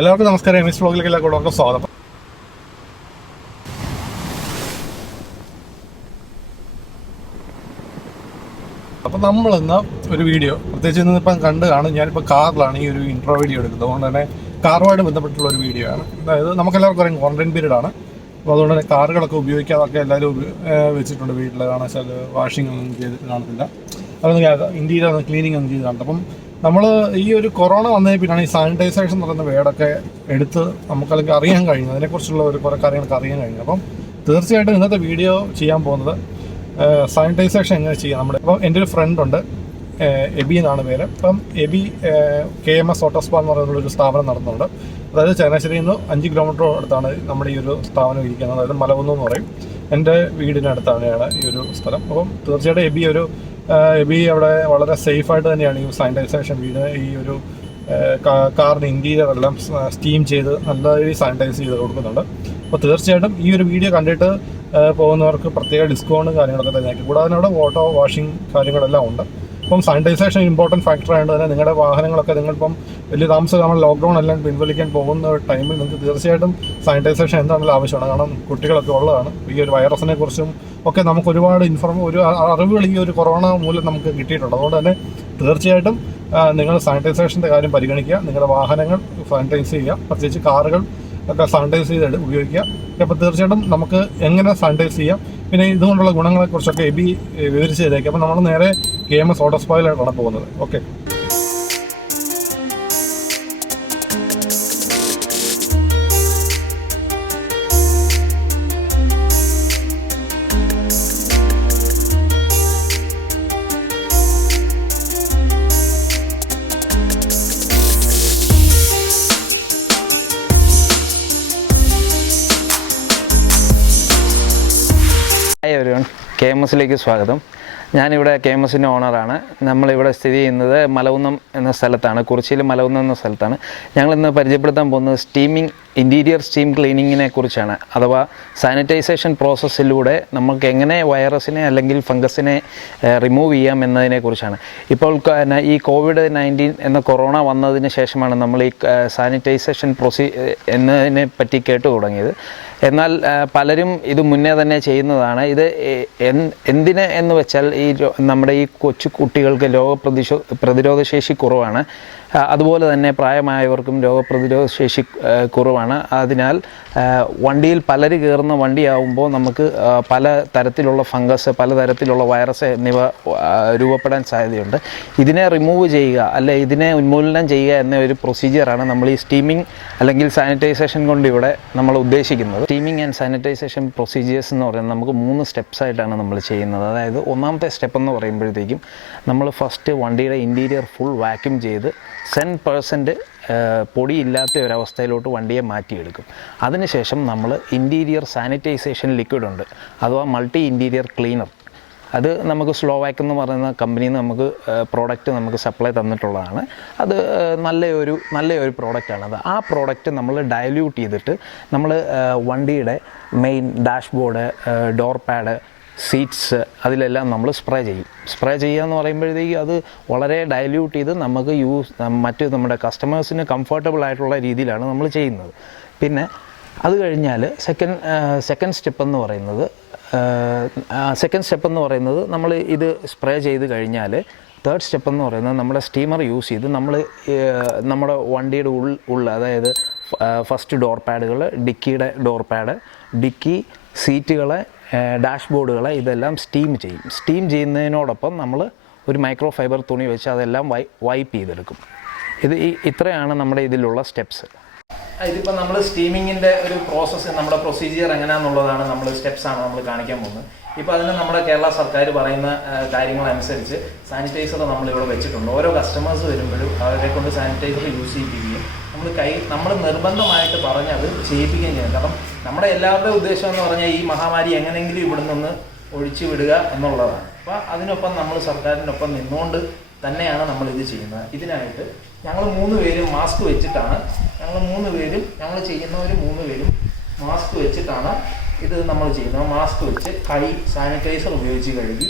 എല്ലാവർക്കും നമസ്കാരം. EMIL വ്ലോഗിലേക്ക് എല്ലാവർക്കും സ്വാഗതം. അപ്പോൾ നമ്മളിന്ന് ഒരു വീഡിയോ പ്രത്യേകിച്ച് ഇന്നിപ്പം കണ്ട് കാണും. ഞാനിപ്പോൾ കാറിലാണ് ഈ ഒരു ഇൻട്രോ വീഡിയോ എടുക്കുന്നത്. അതുകൊണ്ട് തന്നെ കാറുമായിട്ട് ബന്ധപ്പെട്ടുള്ള ഒരു വീഡിയോ ആണ്. അതായത് നമുക്കെല്ലാവർക്കും അറിയാം ക്വാറന്റൈൻ പീരീഡ് ആണ്. അപ്പോൾ അതുകൊണ്ട് തന്നെ കാറുകളൊക്കെ ഉപയോഗിക്കാതൊക്കെ എല്ലാവരും വെച്ചിട്ടുണ്ട് വീട്ടിൽ. കാരണം വെച്ചാൽ വാഷിംഗ് ഒന്നും ചെയ്ത് കാണത്തില്ല, അതൊന്നും ഇന്ത്യയിൽ ക്ലീനിങ് ഒന്നും ചെയ്ത് കാണത്തില്ല. അപ്പം നമ്മൾ ഈ ഒരു കൊറോണ വന്നതിൽ പിന്നാണ് ഈ സാനിറ്റൈസേഷൻ എന്ന് പറയുന്ന വേർഡൊക്കെ എടുത്ത് നമുക്കല്ലെങ്കിൽ അറിയാൻ കഴിഞ്ഞത്. അതിനെക്കുറിച്ചുള്ള കുറേ കാര്യങ്ങളൊക്കെ അറിയാൻ കഴിഞ്ഞു. അപ്പം തീർച്ചയായിട്ടും ഇന്നത്തെ വീഡിയോ ചെയ്യാൻ പോകുന്നത് സാനിറ്റൈസേഷൻ എങ്ങനെ ചെയ്യാം. അപ്പോൾ എൻ്റെ ഒരു ഫ്രണ്ടുണ്ട്, എബി എന്നാണ് പേര്. അപ്പം എബി KMS MOTOR SPA എന്ന് പറയുന്നൊരു സ്ഥാപനം നടത്തുന്നുണ്ട്. അതായത് ചങ്ങനാശ്ശേരിയിൽ നിന്ന് 5 കിലോമീറ്റർ അടുത്താണ് നമ്മുടെ ഈ ഒരു സ്ഥാപനം ഇരിക്കുന്നത്. അതായത് മലകുന്ന് എന്ന് പറയും. എൻ്റെ വീടിനടുത്താണ് ഈ ഒരു സ്ഥലം. അപ്പം തീർച്ചയായിട്ടും എബി അവിടെ വളരെ സേഫായിട്ട് തന്നെയാണ് ഈ സാനിറ്റൈസേഷൻ ഈ ഒരു കാറിൻ്റെ ഇൻറ്റീരിയർ എല്ലാം സ്റ്റീം ചെയ്ത് നല്ല രീതിയിൽ സാനിറ്റൈസ് ചെയ്ത് കൊടുക്കുന്നുണ്ട്. അപ്പോൾ തീർച്ചയായിട്ടും ഈ ഒരു വീഡിയോ കണ്ടിട്ട് പോകുന്നവർക്ക് പ്രത്യേക ഡിസ്കൗണ്ടും കാര്യങ്ങളൊക്കെ തന്നെയാക്കി. കൂടാതെ അവിടെ ഓട്ടോ വാഷിംഗ് കാര്യങ്ങളെല്ലാം ഉണ്ട്. അപ്പം സാനിറ്റൈസേഷൻ ഇമ്പോർട്ടൻറ്റ് ഫാക്ടർ ആയതുകൊണ്ട് തന്നെ നിങ്ങളുടെ വാഹനങ്ങളൊക്കെ നിങ്ങളിപ്പം വലിയ താമസം ലോക്ക്ഡൗൺ എല്ലാം പിൻവലിക്കാൻ പോകുന്ന ടൈമിൽ നിങ്ങൾക്ക് തീർച്ചയായിട്ടും സാനിറ്റൈസേഷൻ എന്താണെങ്കിലും ആവശ്യമാണ്. കാരണം കുട്ടികളൊക്കെ ഉള്ളതാണ്. ഈ ഒരു വൈറസിനെ കുറിച്ചും ഒക്കെ നമുക്ക് ഒരുപാട് അറിവുകൾ ഈ ഒരു കൊറോണ മൂലം നമുക്ക് കിട്ടിയിട്ടുണ്ട്. അതുകൊണ്ട് തന്നെ തീർച്ചയായിട്ടും നിങ്ങൾ സാനിറ്റൈസേഷൻ്റെ കാര്യം പരിഗണിക്കുക. നിങ്ങളുടെ വാഹനങ്ങൾ സാനിറ്റൈസ് ചെയ്യുക, പ്രത്യേകിച്ച് കാറുകൾ ഒക്കെ സാനിറ്റൈസ് ചെയ്ത് ഉപയോഗിക്കുക. അപ്പോൾ തീർച്ചയായിട്ടും നമുക്ക് എങ്ങനെ സാനിറ്റൈസ് ചെയ്യാം, പിന്നെ ഇതുകൊണ്ടുള്ള ഗുണങ്ങളെക്കുറിച്ചൊക്കെ എബി വിവരിച്ച് തരേക്കും. അപ്പോൾ നമ്മൾ നേരെ KMS MOTOR SPAയിലാണ് പോകുന്നത്. ഓക്കെ. ഹായ് എവരിവൺ, KMSലേക്ക് സ്വാഗതം. ഞാനിവിടെ KMSൻ്റെ ഓണറാണ്. നമ്മളിവിടെ സ്ഥിതി ചെയ്യുന്നത് മലകുന്നം എന്ന സ്ഥലത്താണ്, കുറിച്ചിയിൽ മലകുന്നം എന്ന സ്ഥലത്താണ്. ഞങ്ങളിന്ന് പരിചയപ്പെടുത്താൻ പോകുന്നത് ഇൻറ്റീരിയർ സ്റ്റീം ക്ലീനിങ്ങിനെ കുറിച്ചാണ്. അഥവാ സാനിറ്റൈസേഷൻ പ്രോസസ്സിലൂടെ നമുക്ക് എങ്ങനെ വൈറസിനെ അല്ലെങ്കിൽ ഫംഗസിനെ റിമൂവ് ചെയ്യാം എന്നതിനെക്കുറിച്ചാണ്. ഇപ്പോൾ ഈ COVID-19 എന്ന കൊറോണ വന്നതിന് ശേഷമാണ് നമ്മൾ ഈ സാനിറ്റൈസേഷൻ എന്നതിനെ പറ്റി കേട്ടു തുടങ്ങിയത്. എന്നാൽ പലരും ഇത് മുന്നേ തന്നെ ചെയ്യുന്നതാണ്. ഇത് എന്തിന് എന്ന് വെച്ചാൽ നമ്മുടെ ഈ കൊച്ചു കുട്ടികൾക്ക് പ്രതിരോധശേഷി കുറവാണ്. അതുപോലെ തന്നെ പ്രായമായവർക്കും രോഗപ്രതിരോധശേഷി കുറവാണ്. അതിനാൽ വണ്ടിയിൽ പലര് കയറുന്ന വണ്ടിയാവുമ്പോൾ നമുക്ക് പല തരത്തിലുള്ള ഫംഗസ്, പലതരത്തിലുള്ള വൈറസ് എന്നിവ രൂപപ്പെടാൻ സാധ്യതയുണ്ട്. ഇതിനെ റിമൂവ് ചെയ്യുക, അല്ലെ ഇതിനെ ഉന്മൂലനം ചെയ്യുക എന്ന ഒരു പ്രൊസീജിയറാണ് നമ്മൾ ഈ സ്റ്റീമിംഗ് അല്ലെങ്കിൽ സാനിറ്റൈസേഷൻ കൊണ്ട് ഇവിടെ നമ്മൾ ഉദ്ദേശിക്കുന്നത്. സ്റ്റീമിംഗ് ആൻഡ് സാനിറ്റൈസേഷൻ പ്രൊസീജിയേഴ്സ് എന്ന് പറയുന്നത് നമുക്ക് 3 സ്റ്റെപ്സായിട്ടാണ് നമ്മൾ ചെയ്യുന്നത്. അതായത് ഒന്നാമത്തെ സ്റ്റെപ്പ് എന്ന് പറയുമ്പോഴത്തേക്കും നമ്മൾ ഫസ്റ്റ് വണ്ടിയുടെ ഇൻറ്റീരിയർ ഫുൾ വാക്യൂം ചെയ്ത് 100% പൊടിയില്ലാത്ത ഒരവസ്ഥയിലോട്ട് വണ്ടിയെ മാറ്റിയെടുക്കും. അതിനുശേഷം നമ്മൾ ഇൻറ്റീരിയർ സാനിറ്റൈസേഷൻ ലിക്വിഡ് ഉണ്ട്, അഥവാ മൾട്ടി ഇൻറ്റീരിയർ ക്ലീനർ. അത് നമുക്ക് സ്ലോവാക്ക് എന്ന് പറയുന്ന കമ്പനിയിൽ നിന്ന് നമുക്ക് പ്രോഡക്റ്റ് നമുക്ക് സപ്ലൈ തന്നിട്ടുള്ളതാണ്. അത് നല്ലൊരു പ്രോഡക്റ്റാണ്. ആ പ്രോഡക്റ്റ് നമ്മൾ ഡയല്യൂട്ട് ചെയ്തിട്ട് നമ്മൾ വണ്ടിയുടെ main dashboard, door pad, seats അതിലെല്ലാം നമ്മൾ സ്പ്രേ ചെയ്യുക എന്ന് പറയുമ്പോഴത്തേക്ക് അത് വളരെ ഡയല്യൂട്ട് ചെയ്ത് നമുക്ക് മറ്റ് നമ്മുടെ കസ്റ്റമേഴ്സിന് കംഫർട്ടബിൾ ആയിട്ടുള്ള രീതിയിലാണ് നമ്മൾ ചെയ്യുന്നത്. പിന്നെ അത് കഴിഞ്ഞാൽ സെക്കൻഡ് സ്റ്റെപ്പ് എന്ന് പറയുന്നത് നമ്മൾ ഇത് സ്പ്രേ ചെയ്ത് കഴിഞ്ഞാൽ തേർഡ് സ്റ്റെപ്പ് എന്ന് പറയുന്നത് നമ്മുടെ സ്റ്റീമർ യൂസ് ചെയ്ത് നമ്മുടെ വണ്ടിയുടെ അതായത് ഫസ്റ്റ് ഡോർ പാഡുകൾ, ഡിക്കിയുടെ ഡോർ പാഡ്, ഡിക്കി സീറ്റുകളെ, ഡാഷ്ബോർഡുകളെ ഇതെല്ലാം സ്റ്റീം ചെയ്യുന്നതിനോടൊപ്പം നമ്മൾ ഒരു മൈക്രോ ഫൈബർ തുണി വെച്ച് അതെല്ലാം വൈപ്പ് ചെയ്തെടുക്കും. ഇത്രയാണ് നമ്മുടെ ഇതിലുള്ള സ്റ്റെപ്സ്. ഇതിപ്പോൾ നമ്മൾ സ്റ്റീമിങ്ങിൻ്റെ ഒരു പ്രോസസ്സ്, നമ്മുടെ പ്രൊസീജിയർ എങ്ങനെയാണെന്നുള്ളതാണ് സ്റ്റെപ്സാണ് നമ്മൾ കാണിക്കാൻ പോകുന്നത്. ഇപ്പോൾ അതിന് നമ്മുടെ കേരള സർക്കാർ പറയുന്ന കാര്യങ്ങളനുസരിച്ച് സാനിറ്റൈസർ നമ്മളിവിടെ വെച്ചിട്ടുണ്ട്. ഓരോ കസ്റ്റമേഴ്സ് വരുമ്പോഴും അവരെ കൊണ്ട് സാനിറ്റൈസർ യൂസ് ചെയ്യിപ്പിക്കുകയും നമ്മൾ നിർബന്ധമായിട്ട് പറഞ്ഞത് ചെയ്യിപ്പിക്കുകയും ചെയ്യണം. കാരണം നമ്മുടെ എല്ലാവരുടെയും ഉദ്ദേശം എന്ന് പറഞ്ഞാൽ ഈ മഹാമാരി എങ്ങനെയെങ്കിലും ഇവിടെ നിന്ന് ഒഴിച്ചു വിടുക എന്നുള്ളതാണ്. അപ്പോൾ അതിനൊപ്പം നമ്മൾ സർക്കാരിനൊപ്പം നിന്നുകൊണ്ട് തന്നെയാണ് നമ്മളിത് ചെയ്യുന്നത്. ഇതിനായിട്ട് ഞങ്ങൾ 3 പേരും മാസ്ക് വെച്ചിട്ടാണ് ഞങ്ങൾ ചെയ്യുന്നവർ 3 പേരും മാസ്ക് വെച്ചിട്ടാണ് ഇത് നമ്മൾ ചെയ്യുന്നത്. മാസ്ക് വെച്ച് കൈ സാനിറ്റൈസർ ഉപയോഗിച്ച് കഴുകി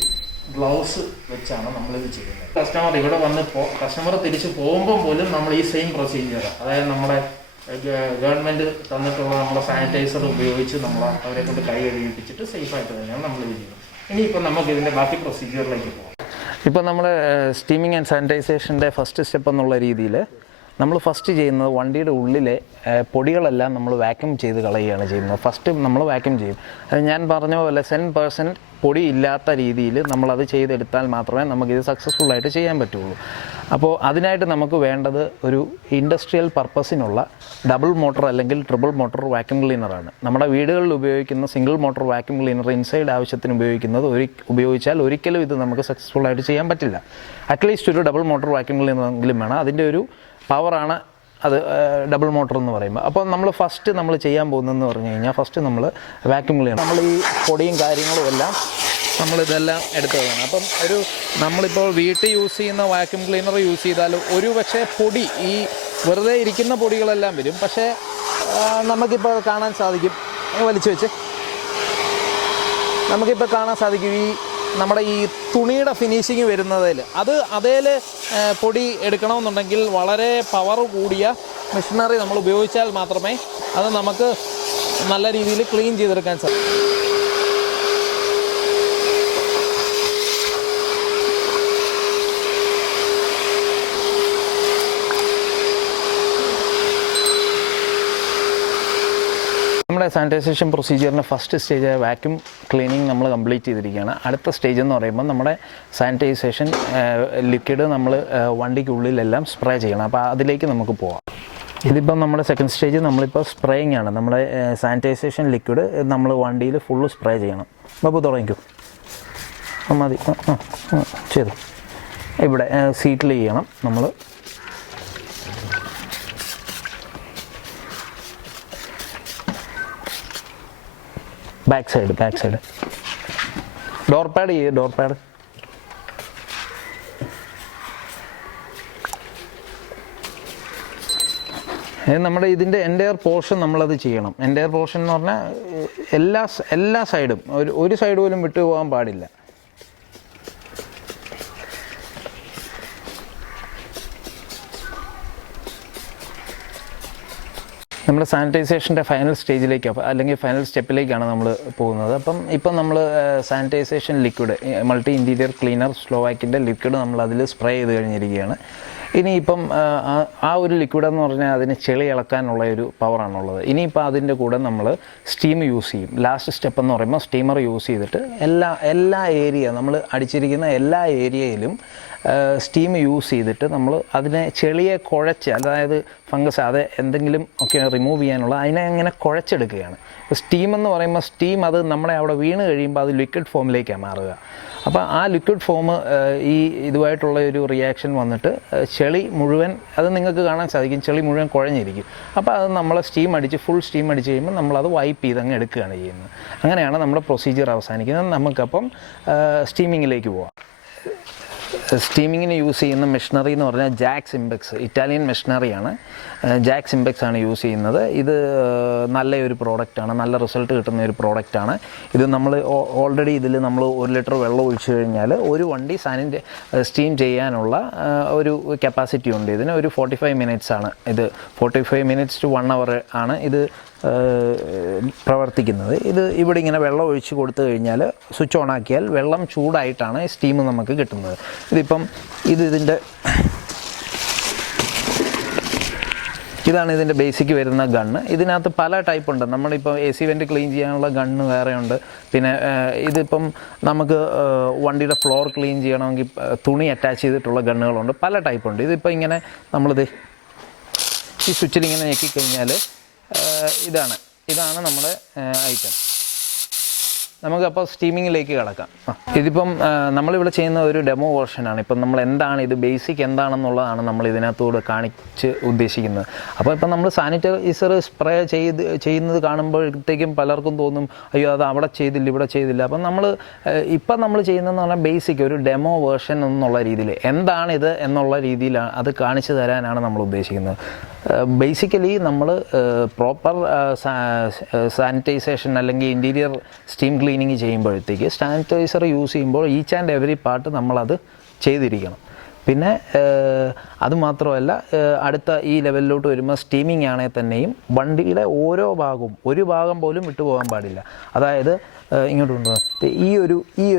ഗ്ലൗസ് വെച്ചാണ് നമ്മളിത് ചെയ്യുന്നത്. കസ്റ്റമർ ഇവിടെ വന്ന് കസ്റ്റമർ തിരിച്ച് പോകുമ്പം പോലും നമ്മൾ ഈ സെയിം പ്രൊസീജിയർ, അതായത് നമ്മുടെ ഗവൺമെൻറ് തന്നിട്ടുള്ള നമ്മുടെ സാനിറ്റൈസർ ഉപയോഗിച്ച് നമ്മൾ അവരെ കൊണ്ട് കൈ കഴുകിപ്പിച്ചിട്ട് സേഫായിട്ട് തന്നെയാണ് നമ്മൾ ഇത് ചെയ്യുന്നത്. ഇനിയിപ്പോൾ നമുക്ക് ഇതിൻ്റെ ബാക്കി പ്രൊസീജിയറിലേക്ക് പോകാം. ഇപ്പോൾ നമ്മൾ സ്റ്റീമിങ് ആൻഡ് സാനിറ്റൈസേഷൻ്റെ ഫസ്റ്റ് സ്റ്റെപ്പ് എന്നുള്ള രീതിയിൽ നമ്മൾ ഫസ്റ്റ് ചെയ്യുന്നത് വണ്ടിയുടെ ഉള്ളിലെ പൊടികളെല്ലാം നമ്മൾ വാക്യൂം ചെയ്ത് കളയുകയാണ് ചെയ്യുന്നത്. ഫസ്റ്റ് നമ്മൾ വാക്യൂം ചെയ്യും. അത് ഞാൻ പറഞ്ഞ പോലെ 10% പൊടി ഇല്ലാത്ത രീതിയിൽ നമ്മളത് ചെയ്തെടുത്താൽ മാത്രമേ നമുക്കിത് സക്സസ്ഫുള്ളായിട്ട് ചെയ്യാൻ പറ്റുള്ളൂ. അപ്പോൾ അതിനായിട്ട് നമുക്ക് വേണ്ടത് ഒരു ഇൻഡസ്ട്രിയൽ പർപ്പസിനുള്ള ഡബിൾ മോട്ടർ അല്ലെങ്കിൽ ട്രിപ്പിൾ മോട്ടർ വാക്യൂം ക്ലീനറാണ്. നമ്മുടെ വീടുകളിൽ ഉപയോഗിക്കുന്ന single motor vacuum cleaner inside ആവശ്യത്തിന് ഉപയോഗിച്ചാൽ ഒരിക്കലും ഇത് നമുക്ക് സക്സസ്ഫുള്ളായിട്ട് ചെയ്യാൻ പറ്റില്ല. അറ്റ്ലീസ്റ്റ് ഒരു ഡബിൾ മോട്ടർ വാക്യൂം ക്ലീനറെങ്കിലും വേണം. അതിൻ്റെ ഒരു പവറാണ് അത് ഡബിൾ മോട്ടർ എന്ന് പറയുമ്പോൾ. അപ്പോൾ നമ്മൾ ഫസ്റ്റ് നമ്മൾ ചെയ്യാൻ പോകുന്നതെന്ന് പറഞ്ഞു കഴിഞ്ഞാൽ ഫസ്റ്റ് നമ്മൾ വാക്യൂം ക്ലീനർ, നമ്മൾ ഈ പൊടിയും കാര്യങ്ങളും എല്ലാം നമ്മളിതെല്ലാം എടുത്ത് കളയണം. അപ്പം നമ്മളിപ്പോൾ വീട്ടിൽ യൂസ് ചെയ്യുന്ന വാക്യൂം ക്ലീനർ യൂസ് ചെയ്താൽ ഒരു പക്ഷേ പൊടി ഈ വെറുതെ ഇരിക്കുന്ന പൊടികളെല്ലാം വരും. പക്ഷേ നമുക്കിപ്പോൾ കാണാൻ സാധിക്കും, വലിച്ചു വെച്ച് നമുക്കിപ്പോൾ കാണാൻ സാധിക്കും ഈ നമ്മുടെ ഈ തുണിയുടെ ഫിനിഷിങ് വരുന്നതിൽ അതേൽ പൊടി എടുക്കണമെന്നുണ്ടെങ്കിൽ വളരെ പവർ കൂടിയ മെഷീനറി നമ്മൾ ഉപയോഗിച്ചാൽ മാത്രമേ അത് നമുക്ക് നല്ല രീതിയിൽ ക്ലീൻ ചെയ്തെടുക്കാൻ സാധിക്കും. നമ്മുടെ സാനിറ്റൈസേഷൻ പ്രൊസീജിയറിൻ്റെ ഫസ്റ്റ് സ്റ്റേജ് വാക്യൂം ക്ലീനിങ് നമ്മൾ കംപ്ലീറ്റ് ചെയ്തിരിക്കുകയാണ്. അടുത്ത സ്റ്റേജ് എന്ന് പറയുമ്പോൾ നമ്മുടെ സാനിറ്റൈസേഷൻ ലിക്വിഡ് നമ്മൾ വണ്ടിക്കുള്ളിലെല്ലാം സ്പ്രേ ചെയ്യണം. അപ്പോൾ അതിലേക്ക് നമുക്ക് പോവാം. ഇതിപ്പം നമ്മുടെ സെക്കൻഡ് സ്റ്റേജ് നമ്മളിപ്പോൾ സ്പ്രേയിങ് ആണ്. നമ്മുടെ സാനിറ്റൈസേഷൻ ലിക്വിഡ് നമ്മൾ വണ്ടിയിൽ ഫുള്ള് സ്പ്രേ ചെയ്യണം. ബാബു തുടങ്ങിക്കും, മതി, ചെയ്തു. ഇവിടെ സീറ്റിൽ ചെയ്യണം നമ്മൾ. ബാക്ക് സൈഡ് ഡോർ പാഡ് ചെയ്യ്, ഡോർ പാഡ്. നമ്മുടെ ഇതിൻ്റെ എൻ്റയർ പോർഷൻ നമ്മളത് ചെയ്യണം. എൻ്റയർ പോർഷൻ എന്ന് പറഞ്ഞാൽ എല്ലാ സൈഡും, ഒരു സൈഡ് പോലും വിട്ടു പോകാൻ പാടില്ല. നമ്മുടെ സാനിറ്റൈസേഷൻ്റെ ഫൈനൽ സ്റ്റേജിലേക്ക് അല്ലെങ്കിൽ ഫൈനൽ സ്റ്റെപ്പിലേക്കാണ് നമ്മൾ പോകുന്നത്. ഇപ്പം നമ്മൾ sanitisation liquid multi interior cleaner സ്ലോവാക്കിൻ്റെ ലിക്വിഡ് നമ്മൾ അതിൽ സ്പ്രേ ചെയ്ത് കഴിഞ്ഞിരിക്കുകയാണ്. ഇനിയിപ്പം ആ ഒരു ലിക്വിഡ് എന്ന് പറഞ്ഞാൽ അതിന് ചെളി ഇളക്കാനുള്ള ഒരു പവറാണുള്ളത്. ഇനിയിപ്പോൾ അതിൻ്റെ കൂടെ നമ്മൾ സ്റ്റീം യൂസ് ചെയ്യും. ലാസ്റ്റ് സ്റ്റെപ്പ് എന്ന് പറയുമ്പോൾ സ്റ്റീമർ യൂസ് ചെയ്തിട്ട് എല്ലാ ഏരിയ നമ്മൾ അടിച്ചിരിക്കുന്ന എല്ലാ ഏരിയയിലും സ്റ്റീം യൂസ് ചെയ്തിട്ട് നമ്മൾ അതിനെ ചെളിയെ കുഴച്ച്, അതായത് ഫംഗസ് അത് എന്തെങ്കിലും ഒക്കെ റിമൂവ് ചെയ്യാനുള്ള അതിനെ അങ്ങനെ കുഴച്ചെടുക്കുകയാണ്. സ്റ്റീം എന്ന് പറയുമ്പോൾ സ്റ്റീം അത് നമ്മുടെ അവിടെ വീണ് കഴിയുമ്പോൾ അത് ലിക്വിഡ് ഫോമിലേക്കാണ് മാറുക. അപ്പോൾ ആ ലിക്വിഡ് ഫോം ഈ ഇതുമായിട്ടുള്ള ഒരു റിയാക്ഷൻ വന്നിട്ട് ചെളി മുഴുവൻ, അത് നിങ്ങൾക്ക് കാണാൻ സാധിക്കും, ചെളി മുഴുവൻ കുഴഞ്ഞിരിക്കും. അപ്പോൾ അത് നമ്മൾ ഫുൾ സ്റ്റീം അടിച്ച് കഴിയുമ്പോൾ നമ്മളത് വൈപ്പ് ചെയ്ത് അങ്ങ് എടുക്കുകയാണ് ചെയ്യുന്നത്. അങ്ങനെയാണ് നമ്മുടെ പ്രൊസീജിയർ അവസാനിക്കുന്നത്. നമുക്കപ്പം സ്റ്റീമിങ്ങിലേക്ക് പോവാം. സ്റ്റീമിങ്ങിന് യൂസ് ചെയ്യുന്ന മെഷീനറി എന്ന് പറഞ്ഞാൽ ജാക്സ് ഇംപെക്സ്, ഇറ്റാലിയൻ മെഷീനറിയാണ്. ജാക്സ് ഇംപെക്സ് ആണ് യൂസ് ചെയ്യുന്നത്. ഇത് നല്ലൊരു പ്രോഡക്റ്റാണ്, നല്ല റിസൾട്ട് കിട്ടുന്ന ഒരു പ്രോഡക്റ്റാണ്. ഇത് നമ്മൾ ഓൾറെഡി ഇതിൽ നമ്മൾ 1 ലിറ്റർ വെള്ളം ഒഴിച്ചു കഴിഞ്ഞാൽ ഒരു വണ്ടി സ്റ്റീം ചെയ്യാനുള്ള ഒരു കപ്പാസിറ്റി ഉണ്ട്. ഇതിന് ഒരു 45 മിനിറ്റ്സ് ആണ്. ഇത് 45 മിനിറ്റ്സ് to 1 hour ആണ് ഇത് പ്രവർത്തിക്കുന്നത്. ഇവിടെ ഇങ്ങനെ വെള്ളം ഒഴിച്ച് കൊടുത്തു കഴിഞ്ഞാൽ സ്വിച്ച് ഓൺ ആക്കിയാൽ വെള്ളം ചൂടായിട്ടാണ് സ്റ്റീം നമുക്ക് കിട്ടുന്നത്. ഇതാണ് ഇതിൻ്റെ ബേസിക് വരുന്ന ഗണ്ണ്. ഇതിനകത്ത് പല ടൈപ്പ് ഉണ്ട്. നമ്മളിപ്പോൾ AC വെൻ്റ് ക്ലീൻ ചെയ്യാനുള്ള ഗണ്ണ് വേറെയുണ്ട്. പിന്നെ ഇതിപ്പം നമുക്ക് വണ്ടിയുടെ ഫ്ലോർ ക്ലീൻ ചെയ്യണമെങ്കിൽ തുണി അറ്റാച്ച് ചെയ്തിട്ടുള്ള ഗണ്ണുകളുണ്ട്. പല ടൈപ്പുണ്ട്. ഇതിപ്പോൾ ഇങ്ങനെ നമ്മളിത് ഈ സ്വിച്ചിൽ ഇങ്ങനെ ഞെക്കിക്കഴിഞ്ഞാൽ ഇതാണ് നമ്മുടെ ഐറ്റം. നമുക്കപ്പോൾ സ്റ്റീമിങ്ങിലേക്ക് കിടക്കാം. ഇതിപ്പം നമ്മളിവിടെ ചെയ്യുന്ന ഒരു ഡെമോ വേർഷനാണ്. ഇപ്പം നമ്മൾ എന്താണ് ഇത് ബേസിക് എന്താണെന്നുള്ളതാണ് നമ്മൾ ഇതിനകത്തൂടെ കാണിച്ച് ഉദ്ദേശിക്കുന്നത്. അപ്പോൾ ഇപ്പം നമ്മൾ സാനിറ്റൈസർ സ്പ്രേ ചെയ്യുന്നത് കാണുമ്പോഴത്തേക്കും പലർക്കും തോന്നും, അയ്യോ അത് അവിടെ ചെയ്തില്ല ഇവിടെ ചെയ്തില്ല. അപ്പം ഇപ്പം നമ്മൾ ചെയ്യുന്നതെന്ന് പറഞ്ഞാൽ ബേസിക് ഒരു ഡെമോ വേർഷൻ എന്നുള്ള രീതിയിൽ എന്താണിത് എന്നുള്ള രീതിയിലാണ് അത് കാണിച്ചു തരാനാണ് നമ്മൾ ഉദ്ദേശിക്കുന്നത്. ബേസിക്കലി നമ്മൾ പ്രോപ്പർ സാനിറ്റൈസേഷൻ അല്ലെങ്കിൽ ഇൻറ്റീരിയർ സ്റ്റീം ക്ലീനിങ് ചെയ്യുമ്പോഴത്തേക്ക് സാനിറ്റൈസർ യൂസ് ചെയ്യുമ്പോൾ ഈച്ച് ആൻഡ് എവറി പാർട്ട് നമ്മളത് ചെയ്തിരിക്കണം. പിന്നെ അതുമാത്രമല്ല അടുത്ത ഈ ലെവലിലോട്ട് വരുമ്പോൾ സ്റ്റീമിംഗ് ആണെങ്കിൽ തന്നെയും വണ്ടിയുടെ ഓരോ ഭാഗവും ഒരു ഭാഗം പോലും വിട്ടുപോകാൻ പാടില്ല. അതായത് ഇങ്ങോട്ട് കൊണ്ടുപോകാം. ഈ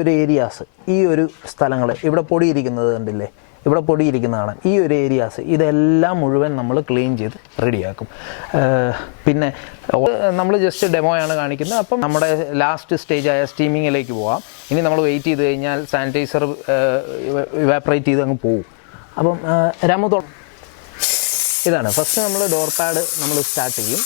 ഒരു ഏരിയാസ്, ഈ ഒരു സ്ഥലങ്ങൾ ഇവിടെ പൊടിയിരിക്കുന്നത് കണ്ടില്ലേ, ഇവിടെ പൊടിയിരിക്കുന്നതാണ് ഈ ഒരു ഏരിയാസ്, ഇതെല്ലാം മുഴുവൻ നമ്മൾ ക്ലീൻ ചെയ്ത് റെഡിയാക്കും. പിന്നെ നമ്മൾ ജസ്റ്റ് ഡെമോയാണ് കാണിക്കുന്നത്. അപ്പം നമ്മുടെ ലാസ്റ്റ് സ്റ്റേജായ സ്റ്റീമിങ്ങിലേക്ക് പോവാം. ഇനി നമ്മൾ വെയിറ്റ് ചെയ്ത് കഴിഞ്ഞാൽ സാനിറ്റൈസർ ഇവാപ്പറേറ്റ് ചെയ്ത് അങ്ങ് പോകും. അപ്പം രാമു ഇതാണ് ഫസ്റ്റ് നമ്മൾ ഡോർ പാഡ് നമ്മൾ സ്റ്റാർട്ട് ചെയ്യും.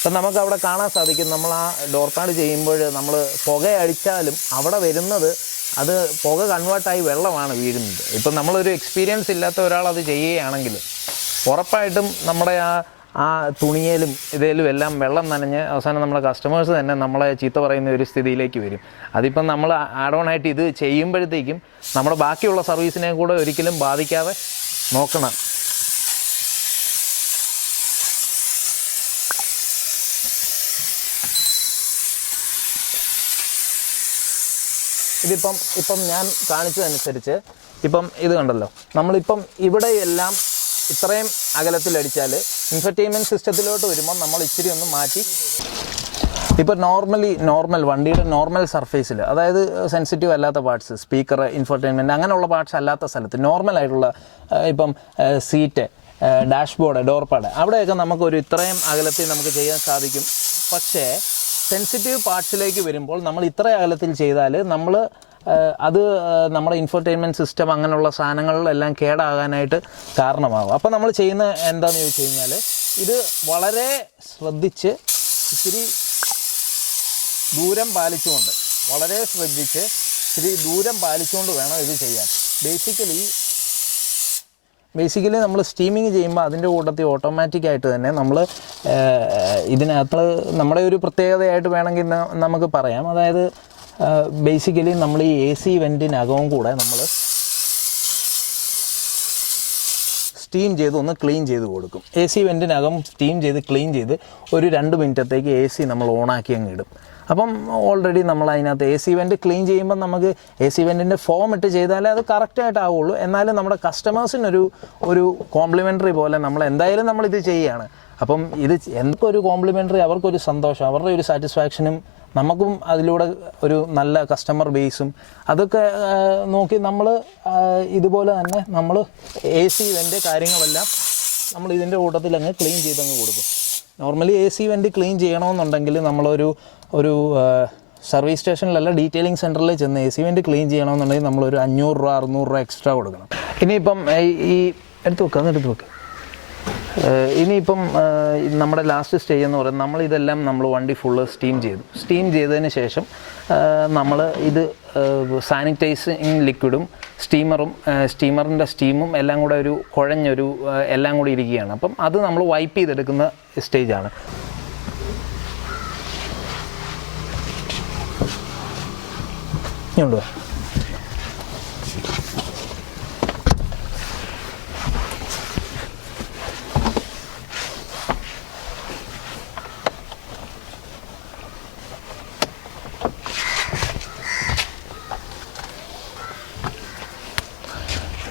അപ്പം നമുക്ക് അവിടെ കാണാൻ സാധിക്കും, നമ്മൾ ആ ഡോർ പാഡ് ചെയ്യുമ്പോൾ നമ്മൾ പുക അടിച്ചാലും അവിടെ വരുന്നത് അത് പുക കൺവേർട്ടായി വെള്ളമാണ് വീഴുന്നത്. ഇപ്പം നമ്മളൊരു എക്സ്പീരിയൻസ് ഇല്ലാത്ത ഒരാളത് ചെയ്യുകയാണെങ്കിൽ ഉറപ്പായിട്ടും നമ്മുടെ ആ തുണിയിലും ഇതേലും എല്ലാം വെള്ളം നനഞ്ഞ് അവസാനം നമ്മുടെ കസ്റ്റമേഴ്സ് തന്നെ നമ്മളെ ചീത്ത പറയുന്ന ഒരു സ്ഥിതിയിലേക്ക് വരും. അതിപ്പം നമ്മൾ ആഡ് ഓൺ ആയിട്ട് ഇത് ചെയ്യുമ്പോഴത്തേക്കും നമ്മുടെ ബാക്കിയുള്ള സർവീസിനെ കൂടെ ഒരിക്കലും ബാധിക്കാതെ നോക്കണം. ഇപ്പം ഞാൻ കാണിച്ചതനുസരിച്ച് ഇപ്പം ഇത് കണ്ടല്ലോ, നമ്മളിപ്പം ഇവിടെയെല്ലാം ഇത്രയും അകലത്തിലടിച്ചാൽ ഇൻഫർടൈൻമെൻറ്റ് സിസ്റ്റത്തിലോട്ട് വരുമ്പോൾ നമ്മൾ ഇച്ചിരി ഒന്ന് മാറ്റി ഇപ്പോൾ നോർമൽ വണ്ടിയുടെ നോർമൽ സർഫേസിൽ, അതായത് സെൻസിറ്റീവ് അല്ലാത്ത പാർട്സ്, സ്പീക്കർ, ഇൻഫർടൈൻമെൻറ്റ് അങ്ങനെയുള്ള പാർട്സ് അല്ലാത്ത സ്ഥലത്ത് നോർമലായിട്ടുള്ള ഇപ്പം സീറ്റ്, ഡാഷ്ബോർഡ്, ഡോർ പാഡ് അവിടെയൊക്കെ നമുക്കൊരു ഇത്രയും അകലത്തിൽ നമുക്ക് ചെയ്യാൻ സാധിക്കും. പക്ഷേ സെൻസിറ്റീവ് പാർട്സിലേക്ക് വരുമ്പോൾ നമ്മൾ ഇത്ര അകലത്തിൽ ചെയ്താൽ അത് നമ്മുടെ ഇൻഫർടൈൻമെൻറ്റ് സിസ്റ്റം അങ്ങനെയുള്ള സാധനങ്ങളിലെല്ലാം കേടാകാനായിട്ട് കാരണമാകും. അപ്പോൾ നമ്മൾ ചെയ്യുന്ന എന്താണെന്ന് ചോദിച്ചു കഴിഞ്ഞാൽ ഇത് വളരെ ശ്രദ്ധിച്ച് ഇച്ചിരി ദൂരം പാലിച്ചുകൊണ്ട് വേണം ഇത് ചെയ്യാൻ. ബേസിക്കലി നമ്മൾ സ്റ്റീമിങ് ചെയ്യുമ്പോൾ അതിൻ്റെ കൂട്ടത്തിൽ ഓട്ടോമാറ്റിക്കായിട്ട് തന്നെ നമ്മൾ ഇതിനകത്ത് നമ്മുടെ ഒരു പ്രത്യേകതയായിട്ട് വേണമെങ്കിൽ നമുക്ക് പറയാം. അതായത് ബേസിക്കലി നമ്മൾ ഈ AC വെൻറ്റിനകവും കൂടെ നമ്മൾ സ്റ്റീം ചെയ്ത് ഒന്ന് ക്ലീൻ ചെയ്ത് കൊടുക്കും. AC വെൻറ്റിനകം സ്റ്റീം ചെയ്ത് ക്ലീൻ ചെയ്ത് ഒരു 2 മിനിറ്റത്തേക്ക് AC നമ്മൾ ഓണാക്കി അങ്ങ് ഇടും. അപ്പം ഓൾറെഡി നമ്മൾ അതിനകത്ത് AC വെൻറ്റ് ക്ലീൻ ചെയ്യുമ്പോൾ നമുക്ക് AC വെൻറ്റിൻ്റെ ഫോം ഇട്ട് ചെയ്താലേ അത് കറക്റ്റായിട്ട് ആവുള്ളൂ. എന്നാലും നമ്മുടെ കസ്റ്റമേഴ്സിനൊരു കോംപ്ലിമെൻ്ററി പോലെ നമ്മൾ എന്തായാലും നമ്മളിത് ചെയ്യുകയാണ്. അപ്പം ഇത് എന്തൊരു കോംപ്ലിമെൻ്ററി, അവർക്കൊരു സന്തോഷം, അവരുടെ ഒരു സാറ്റിസ്ഫാക്ഷനും നമുക്കും അതിലൂടെ ഒരു നല്ല കസ്റ്റമർ ബേസും അതൊക്കെ നോക്കി നമ്മൾ ഇതുപോലെ തന്നെ നമ്മൾ AC വെൻറ്റ് കാര്യങ്ങളെല്ലാം നമ്മൾ ഇതിൻ്റെ കൂട്ടത്തിൽ അങ്ങ് ക്ലീൻ ചെയ്തങ്ങ് കൊടുക്കും. നോർമലി AC വെൻറ്റ് ക്ലീൻ ചെയ്യണമെന്നുണ്ടെങ്കിൽ നമ്മളൊരു സർവീസ് സ്റ്റേഷനിലല്ല ഡീറ്റെയിലിംഗ് സെൻറ്ററിൽ ചെന്ന് AC വെൻറ്റ് ക്ലീൻ ചെയ്യണമെന്നുണ്ടെങ്കിൽ നമ്മളൊരു 500 രൂപ 600 രൂപ എക്സ്ട്രാ കൊടുക്കണം. ഇനിയിപ്പം ഈ എടുത്ത് വെക്കുക. ഇനിയിപ്പം നമ്മുടെ ലാസ്റ്റ് സ്റ്റേജ് എന്ന് പറയുന്നത് നമ്മളിതെല്ലാം നമ്മൾ വണ്ടി ഫുള്ള് സ്റ്റീം ചെയ്തതിന് ശേഷം നമ്മൾ ഇത് സാനിറ്റൈസിങ് ലിക്വിഡും സ്റ്റീമറിൻ്റെ സ്റ്റീമും എല്ലാം കൂടെ ഒരു കുഴഞ്ഞൊരു എല്ലാം കൂടി ഇരിക്കുകയാണ്. അപ്പം അത് നമ്മൾ വൈപ്പ് ചെയ്തെടുക്കുന്ന സ്റ്റേജാണ്. ഉണ്ടോ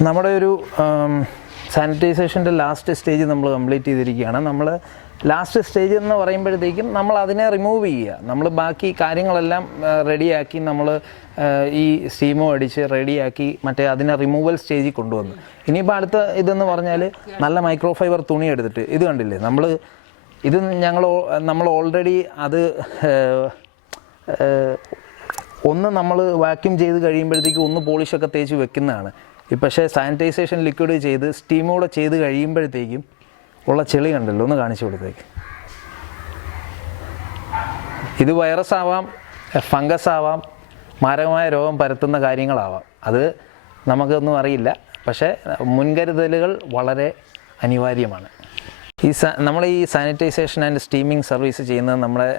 നമ്മുടെ ഒരു സാനിറ്റൈസേഷൻ്റെ ലാസ്റ്റ് സ്റ്റേജ് നമ്മൾ കംപ്ലീറ്റ് ചെയ്തിരിക്കുകയാണ്. നമ്മൾ ലാസ്റ്റ് സ്റ്റേജ് എന്ന് പറയുമ്പോഴത്തേക്കും നമ്മൾ അതിനെ റിമൂവ് ചെയ്യുക. നമ്മൾ ബാക്കി കാര്യങ്ങളെല്ലാം റെഡിയാക്കി നമ്മൾ ഈ സ്റ്റീമോ അടിച്ച് റെഡിയാക്കി മറ്റേ അതിനെ റിമൂവൽ സ്റ്റേജിൽ കൊണ്ടുവന്നു. ഇനിയിപ്പോൾ അടുത്ത ഇതെന്ന് പറഞ്ഞാൽ നല്ല മൈക്രോഫൈബർ തുണി എടുത്തിട്ട് ഇത് കണ്ടില്ലേ, നമ്മൾ ഓൾറെഡി അത് ഒന്ന് നമ്മൾ വാക്യൂം ചെയ്ത് കഴിയുമ്പോഴത്തേക്കും ഒന്ന് പോളിഷൊക്കെ തേച്ച് വെക്കുന്നതാണ്. പക്ഷേ സാനിറ്റൈസേഷൻ ലിക്വിഡ് ചെയ്ത് സ്റ്റീമോടെ ചെയ്ത് കഴിയുമ്പോഴത്തേക്കും ഉള്ള ചെളി കണ്ടല്ലോ, ഒന്ന് കാണിച്ചു കൊടുത്തേക്ക്. ഇത് വൈറസ് ആവാം, ഫംഗസ് ആവാം, മാരകമായ രോഗം പരത്തുന്ന കാര്യങ്ങളാവാം. അത് നമുക്കൊന്നും അറിയില്ല. പക്ഷേ മുൻകരുതലുകൾ വളരെ അനിവാര്യമാണ്. നമ്മൾ ഈ സാനിറ്റൈസേഷൻ ആൻഡ് സ്റ്റീമിംഗ് സർവീസ് ചെയ്യുന്നത് നമ്മുടെ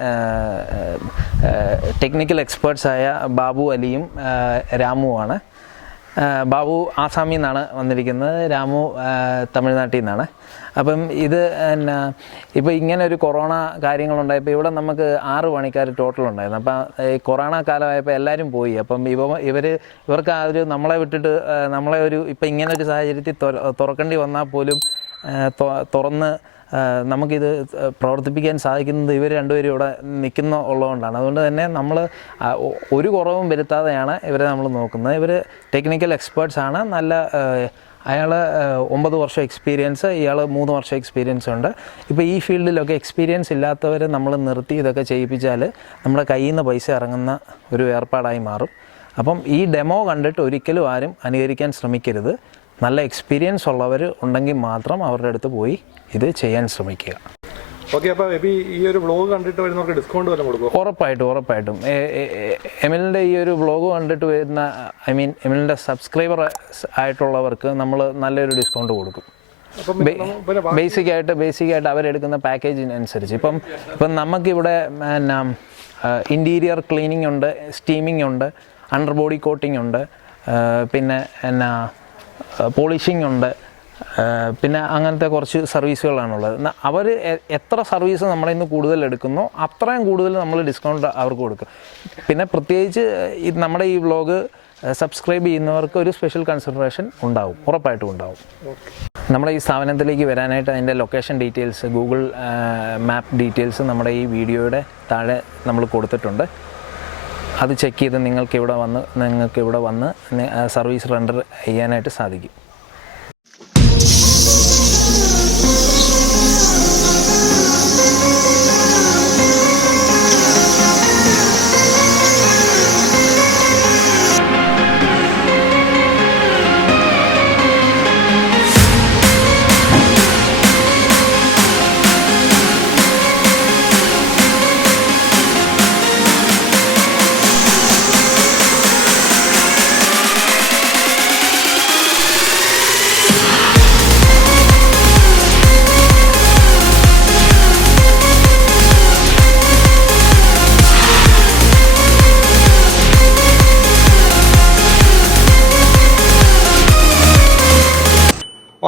ടെക്നിക്കൽ എക്സ്പേർട്സായ ബാബു അലിയും രാമുവാണ്. ബാബു ആസാമിൽ നിന്നാണ് വന്നിരിക്കുന്നത്, രാമു തമിഴ്നാട്ടിൽ നിന്നാണ്. അപ്പം ഇത് എന്നാ ഇപ്പോൾ ഇങ്ങനെ ഒരു കൊറോണ കാര്യങ്ങളുണ്ടായപ്പോൾ ഇവിടെ നമുക്ക് 6 പണിക്കാർ ടോട്ടൽ ഉണ്ടായിരുന്നു. അപ്പം ഈ കൊറോണ കാലമായപ്പോൾ എല്ലാവരും പോയി. അപ്പം ഇവർക്ക് ആ ഒരു നമ്മളെ വിട്ടിട്ട് നമ്മളെ ഒരു ഇപ്പം ഇങ്ങനെ ഒരു സാഹചര്യത്തിൽ തുറക്കേണ്ടി വന്നാൽ പോലും തുറന്ന് നമുക്കിത് പ്രവർത്തിപ്പിക്കാൻ സാധിക്കുന്നത് ഇവർ രണ്ടുപേരും ഇവിടെ ഉള്ളതുകൊണ്ടാണ്. അതുകൊണ്ട് തന്നെ നമ്മൾ ഒരു കുറവും വരുത്താതെയാണ് ഇവരെ നമ്മൾ നോക്കുന്നത്. ഇവർ ടെക്നിക്കൽ എക്സ്പേർട്സാണ്. നല്ല അയാൾ 9 വർഷം എക്സ്പീരിയൻസ്, ഇയാൾ 3 വർഷം എക്സ്പീരിയൻസ് ഉണ്ട്. ഇപ്പോൾ ഈ ഫീൽഡിലൊക്കെ എക്സ്പീരിയൻസ് ഇല്ലാത്തവരെ നമ്മൾ നിർത്തി ഇതൊക്കെ ചെയ്യിപ്പിച്ചാൽ നമ്മുടെ കയ്യിൽ നിന്ന് പൈസ ഇറങ്ങുന്ന ഒരു ഏർപ്പാടായി മാറും. അപ്പം ഈ ഡെമോ കണ്ടിട്ട് ഒരിക്കലും ആരും അനുകരിക്കാൻ ശ്രമിക്കരുത്. നല്ല എക്സ്പീരിയൻസ് ഉള്ളവർ ഉണ്ടെങ്കിൽ മാത്രം അവരുടെ അടുത്ത് പോയി ഇത് ചെയ്യാൻ ശ്രമിക്കുക. ഓക്കെ, അപ്പോൾ ഈ ഒരു വ്ളോഗ് കണ്ടിട്ട് വരുന്നവർക്ക് ഡിസ്കൗണ്ട് വല്ലതും കൊടുക്കും? ഉറപ്പായിട്ടും എമിലിൻ്റെ ഈ ഒരു വ്ളോഗ് കണ്ടിട്ട് വരുന്ന എമിലിൻ്റെ സബ്സ്ക്രൈബർ ആയിട്ടുള്ളവർക്ക് നമ്മൾ നല്ലൊരു ഡിസ്കൗണ്ട് കൊടുക്കും. ബേസിക്കായിട്ട് അവരെടുക്കുന്ന പാക്കേജിനനുസരിച്ച്. ഇപ്പം നമുക്കിവിടെ ഇൻറ്റീരിയർ ക്ലീനിങ് ഉണ്ട്, സ്റ്റീമിംഗ് ഉണ്ട്, അണ്ടർ ബോഡി കോട്ടിംഗ് ഉണ്ട്, പിന്നെ പോളിഷിംഗ് ഉണ്ട്, പിന്നെ അങ്ങനത്തെ കുറച്ച് സർവീസുകളാണുള്ളത്. അവർ എത്ര സർവീസ് നമ്മളിൽ നിന്ന് കൂടുതൽ എടുക്കുന്നോ അത്രയും കൂടുതൽ നമ്മൾ ഡിസ്കൗണ്ട് അവർക്ക് കൊടുക്കും. പിന്നെ പ്രത്യേകിച്ച് നമ്മുടെ ഈ വ്ളോഗ് സബ്സ്ക്രൈബ് ചെയ്യുന്നവർക്ക് ഒരു സ്പെഷ്യൽ കൺസിഡറേഷൻ ഉണ്ടാവും, ഉറപ്പായിട്ടും ഉണ്ടാവും. നമ്മുടെ ഈ സ്ഥാപനത്തിലേക്ക് വരാനായിട്ട് അതിൻ്റെ location details, Google map details നമ്മുടെ ഈ വീഡിയോയുടെ താഴെ നമ്മൾ കൊടുത്തിട്ടുണ്ട്. അത് ചെക്ക് ചെയ്ത് നിങ്ങൾക്ക് ഇവിടെ വന്ന് സർവീസ് റെൻഡർ ചെയ്യാനായിട്ട് സാധിക്കും.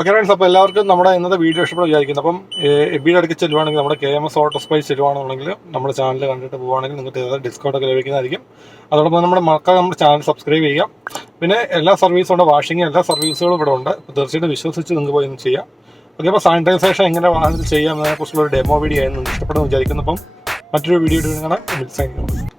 ഓക്കെ ഫ്രണ്ട്സ്, അപ്പോൾ എല്ലാവർക്കും നമ്മുടെ ഇന്നത്തെ വീഡിയോ ഇഷ്ടപ്പെടും വിചാരിക്കുന്നു. അപ്പം എബിയുടെ അടുത്ത് ചെല്ലുവാണെങ്കിൽ നമ്മുടെ KMS മോട്ടോർ സ്പാ ചെല്ലുവാണെന്നുണ്ടെങ്കിൽ നമ്മുടെ ചാനൽ കണ്ടിട്ട് പോകുവാണെങ്കിൽ നിങ്ങൾക്ക് ഡിസ്കൗണ്ട് ഒക്കെ ലഭിക്കുന്നതായിരിക്കും. അതോടൊപ്പം നമ്മുടെ ചാനൽ സബ്സ്ക്രൈബ് ചെയ്യാം. പിന്നെ എല്ലാ സർവീസും ഉണ്ട്, വാഷിംഗ് എല്ലാ സർവീസുകളും ഇവിടെ ഉണ്ട്. അപ്പോൾ തീർച്ചയായിട്ടും വിശ്വസിച്ച് നിങ്ങൾക്ക് പോയി ചെയ്യാം. ഓക്കെ, അപ്പോൾ സാനിറ്റൈസേഷൻ എങ്ങനെ വാഹനത്തിൽ ചെയ്യാം എന്നതിനെക്കുറിച്ചുള്ള ഒരു ഡെമോ വീഡിയോ ആയിരുന്നു നിങ്ങൾക്ക് ഇഷ്ടപ്പെടുമെന്ന് വിചാരിക്കുന്നു. അപ്പം മറ്റൊരു വീഡിയോ കാണാം.